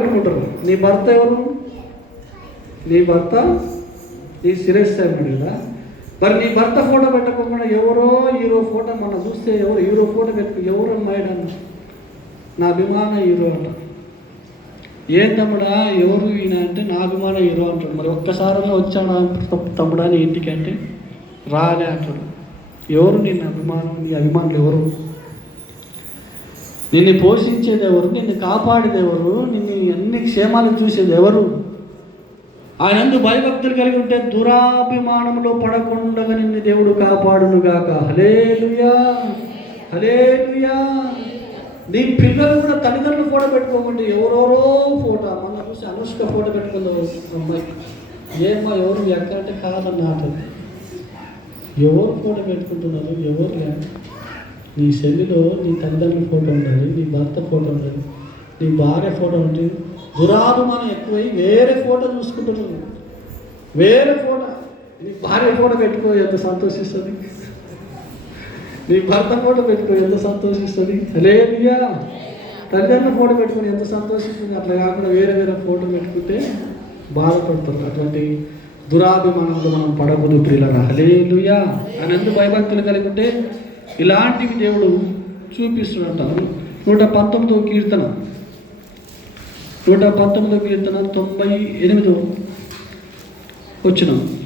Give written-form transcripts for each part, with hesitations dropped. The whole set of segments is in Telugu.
పెట్టుకుంటారు. నీ భర్త ఎవరు? నీ భర్త నీ శిరస్సాయుడు కదా. మరి నీ భర్త ఫోటో పెట్టకుండా ఎవరో హీరో ఫోటో మనం చూస్తే ఎవరు హీరో ఫోటో పెట్టుకు ఎవరు అమ్మాయిడన్న నా అభిమాన హీరో అంట. ఏం తమ్ముడా ఎవరు ఈయన అంటే నా అభిమాన హీరో అంటాడు. మరి ఒక్కసారన్నా వచ్చాడా తమ్ముడా నీ ఇంటికి అంటే రాలే అంటాడు. ఎవరు నిన్ను అభిమానం? నీ అభిమానులు ఎవరు? నిన్ను పోషించేది ఎవరు? నిన్ను కాపాడేది ఎవరు? నిన్ను అన్ని క్షేమాలు చూసేది ఎవరు? ఆయనందు భయభక్తులు కలిగి ఉంటే దురాభిమానంలో పడకుండా నిన్ను దేవుడు కాపాడునుగాక. హల్లెలూయా, హల్లెలూయా. నీ పిల్లలు కూడా తల్లిదండ్రులు ఫోటో పెట్టుకోమండి. ఎవరెవరో ఫోటో మొన్న చూసి అనుష్క ఫోటో పెట్టుకుందో అమ్మాయి. ఏమ్మా ఎవరు ఎక్కడంటే కాదన్నమాట. ఎవరు ఫోటో పెట్టుకుంటున్నారు? ఎవరు లేదు. నీ సెల్లులో నీ తల్లిదండ్రుల ఫోటో ఉండాలి, నీ భర్త ఫోటో ఉండాలి, నీ భార్య ఫోటో ఉంటుంది. దురాభిమానం ఎక్కువై వేరే ఫోటో చూసుకుంటున్నావు. వేరే ఫోటో. నీ భార్య ఫోటో పెట్టుకో ఎంత సంతోషిస్తుంది. నీ భర్త ఫోటో పెట్టుకో ఎంత సంతోషిస్తుంది. హల్లెలూయా. తల్లిదండ్రుల ఫోటో పెట్టుకొని ఎంత సంతోషిస్తుంది. అట్లా కాకుండా వేరే వేరే ఫోటో పెట్టుకుంటే బాధపడతారు. అటువంటి దురాభిమానంలో మనం పడకూడదు ప్రియులారా. హల్లెలూయా. అని ఎందుకు భయభక్తులు కలిగి ఉంటే ఇలాంటివి దేవుడు చూపిస్తున్నట్టు. 119వ కీర్తన 98వ వచనం.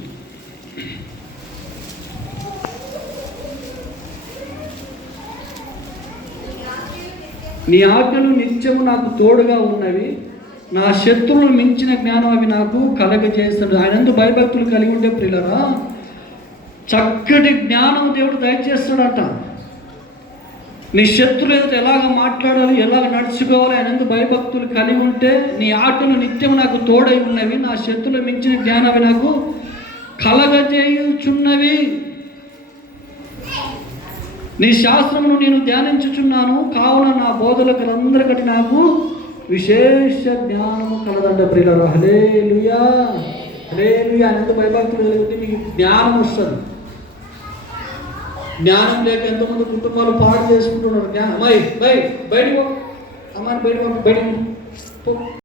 నీ ఆజ్ఞలు నిత్యము నాకు తోడుగా ఉన్నవి, నా శత్రువులు మించిన జ్ఞానం అవి నాకు కలగజేస్తాడు. ఆయనందు భయభక్తులు కలిగి ఉంటే ప్రియులారా చక్కటి జ్ఞానం దేవుడు దయచేస్తాడట. నీ శత్రువులతో ఎలాగ మాట్లాడాలి, ఎలాగ నడుచుకోవాలి ఆయనందు భయభక్తులు కలిగి ఉంటే నీ ఆటలు నిత్యం నాకు తోడై ఉన్నవి, నా శత్రువులు మించిన జ్ఞానం అవి నాకు కలగజేయుచున్నవి. నీ శాస్త్రమును నేను ధ్యానించుచున్నాను, కావున నా బోధకులందరికీ నాకు విశేష జ్ఞానము కలదంట ప్రియులారా. హల్లెలూయా, హల్లెలూయా. ఆయనందు భయభక్తులు కలిగితే నీకు జ్ఞానం వస్తుంది. జ్ఞానం లేక ఎంతమంది కుటుంబాలు పాడు చేసుకుంటున్నారు. అమ్మాయి బయటికి పో, అమ్మాయిని బయటికి పో.